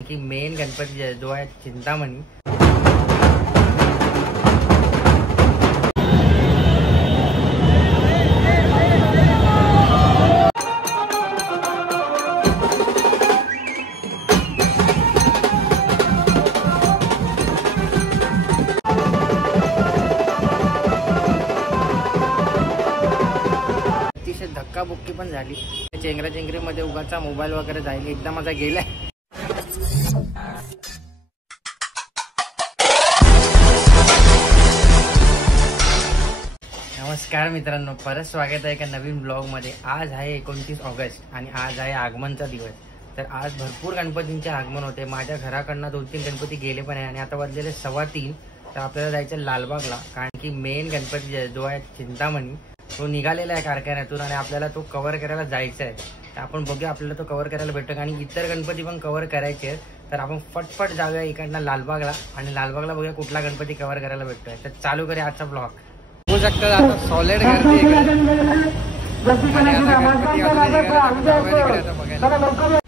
की मेन गणपती जो आहे चिंतामणी, अतिशय धक्काबुक्की पण झाली। चेंगराचेंगरीमध्ये उगाचा मोबाईल वगैरे जाईल, एकदा माझा गेलाय। नमस्कार मित्रांनो, परत स्वागत आहे एका नवीन ब्लॉगमध्ये। आज आहे 29 ऑगस्ट आणि आज आहे आगमनचा दिवस। तर आज भरपूर गणपतींचे आगमन होते। माझ्या घराकडनं 2-3 गणपती गेले पण आहे आणि आता वाजलेले 3:15। तर आपल्याला जायचं लालबागला, कारण की मेन गणपती जो आहे चिंतामणी तो निघालेला आहे कारखान्यातून आणि आपल्याला तो कव्हर करायला जायचा आहे। तर आपण बघूया आपल्याला तो कव्हर करायला भेटतो आणि इतर गणपती पण कव्हर करायचे आहेत। तर आपण फटफट जाऊया इकडनं लालबागला आणि लालबागला बघूया कुठला गणपती कव्हर करायला भेटतोय। तर चालू करूया आजचा ब्लॉग। बघू शकता आता सॉलिड गर्दी इकडे आणि आता गणपती आता बघायला।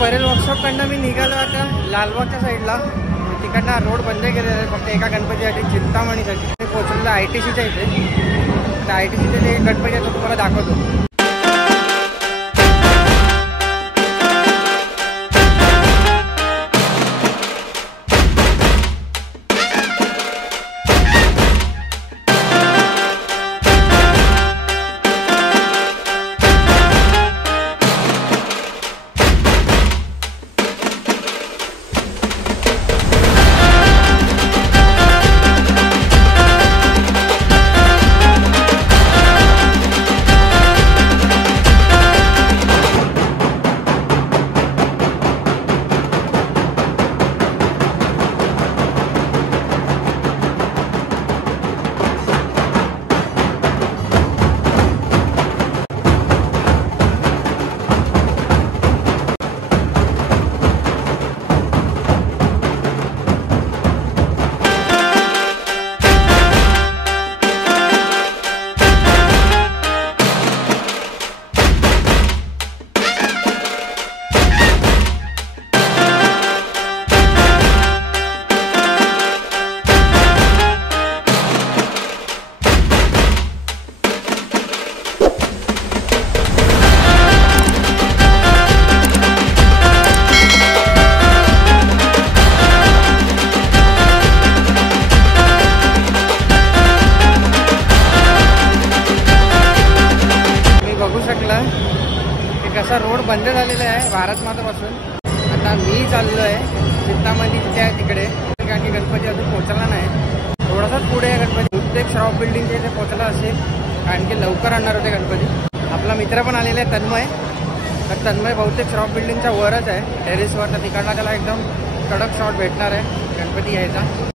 परेल वर्कशॉपकडनं मी निघालो आता लालबागच्या साईडला। तिकडनं रोड बंद केलेला आहे फक्त एका गणपतीसाठी, चिंतामणीसाठी। ते पोहोचलेलं ITCच्या इथे। तर ITCचे ते गणपती आहे तो तुम्हाला दाखवतो। कसा रोड बंद झालेला आहे भारत मातापासून। आता मी चाललो आहे चिंतामणीच्या तिकडे, कारण की गणपती अजून पोहोचला नाही। थोडासाच पुढे आहे गणपती, बहुतेक श्रॉफ बिल्डिंगच्या इथे पोहोचला असेल, कारण की लवकर आणणार होते गणपती। आपला मित्र पण आलेला आहे तन्मय। तर तन्मय बहुतेक श्रॉफ बिल्डिंगच्या वरच आहे, टेरेसवर। तर तिकडनं त्याला एकदम कडक शॉट भेटणार आहे गणपती यायचा।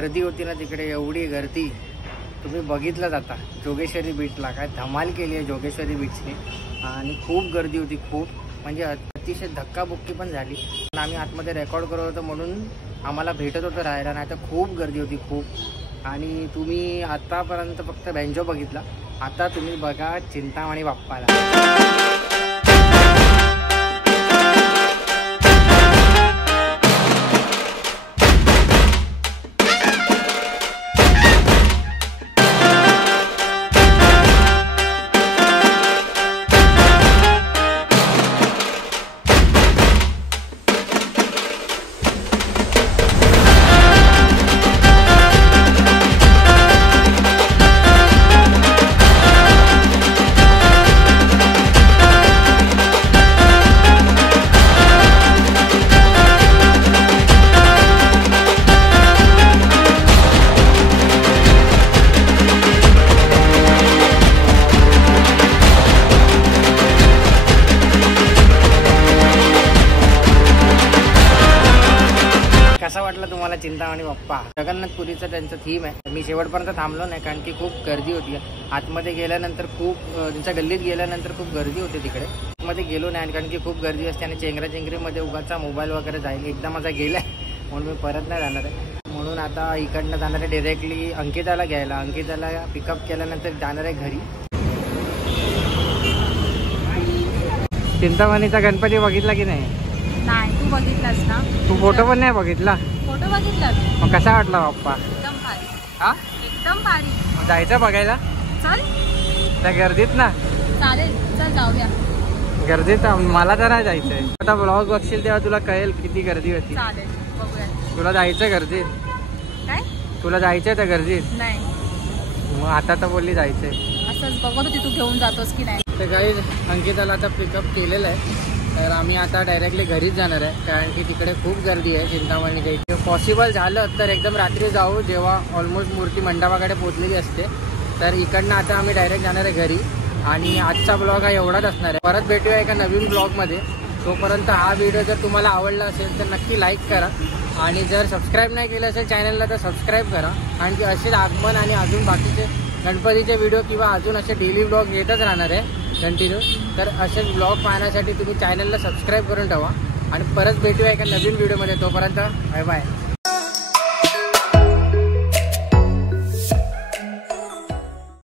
गर्दी होती ना तिकडे, एवढी गर्दी तुम्ही बघितलं आता जोगेश्वरी बीचला. काय धमाल केली आहे जोगेश्वरी बीचने. आणि खूप गर्दी होती, खूप म्हणजे अतिशय धक्काबुक्की पण झाली. पण आम्ही आतमध्ये रेकॉर्ड करत होतो म्हणून आम्हाला भेटत होतं राहायला, नाही तर खूप गर्दी होती खूप. आणि तुम्ही आतापर्यंत फक्त बँजो बघितला, आता तुम्ही बघा चिंतामणी बाप्पाला. कसा वाटला तुम्हाला चिंतामणी बाप्पा? जगन्नाथपुरीचा त्यांचा थीम आहे. मी शेवटपर्यंत थांबलो नाही कारण की खूप गर्दी होती. आतमध्ये गेल्यानंतर खूप त्यांच्या गल्लीत गेल्यानंतर खूप गर्दी होती तिकडे. आतमध्ये गेलो नाही कारण की खूप गर्दी असते आणि चेंगराचेंगरीमध्ये उगाचा मोबाईल वगैरे जाईल. एकदा माझा गेलाय म्हणून मी परत नाही जाणार आहे. म्हणून आता इकडनं जाणार आहे डायरेक्टली अंकिताला घ्यायला. अंकिताला पिकअप केल्यानंतर जाणार आहे घरी. चिंतामणीचा गणपती बघितला की नाही? नाही, तू बघितलास ना? तू फोटो पण नाही बघितला? फोटो बघितलास? मग कसा वाटला बाप्पा? एकदम भारी. हा, एकदम भारी. जायचं बघायला चल त्या गर्दीत ना. चालेल, चल जाऊया. गर्दीत मला तर नाही जायचंय. आता ब्लॉग बघशील तेव्हा तुला कळेल किती गर्दी होती. चालेल, बघूया. तुला जायचंय गर्दीत? काय? तुला जायचंय त्या गर्दीत? नाही. मग आता तर बोलली जायचंय. असंच बघत होती तू घेऊन जातोस की नाही. तर काही अंकिताला आता पिकअप केलेलं आहे. तर आम्ही आता डायरेक्टली घरीच जाणार आहे कारण की तिकडे खूप गर्दी आहे चिंतामणीच्या इथे. पॉसिबल झालं तर एकदम रात्री जाऊ जेव्हा ऑलमोस्ट मूर्ती मंडपाकडे पोहोचलेली असते. तर इकडनं आता आम्ही डायरेक्ट जाणार आहे घरी. आणि आजचा ब्लॉग हा एवढाच असणार आहे. परत भेटूया एका नवीन ब्लॉगमध्ये. तोपर्यंत हा व्हिडिओ जर तुम्हाला आवडला असेल तर नक्की लाईक करा. आणि जर सबस्क्राईब नाही केलं असेल चॅनलला तर सबस्क्राईब करा. कारण की असेच आगमन आणि अजून बाकीचे गणपतीचे व्हिडिओ किंवा अजून असे डेली ब्लॉग येतच राहणार आहे कंटिन्यू. तर असे ब्लॉग पाहण्यासाठी तुम्ही चॅनलला सबस्क्राईब करून ठेवा. आणि परत भेटूया एका नवीन व्हिडिओमध्ये. तोपर्यंत बाय बाय.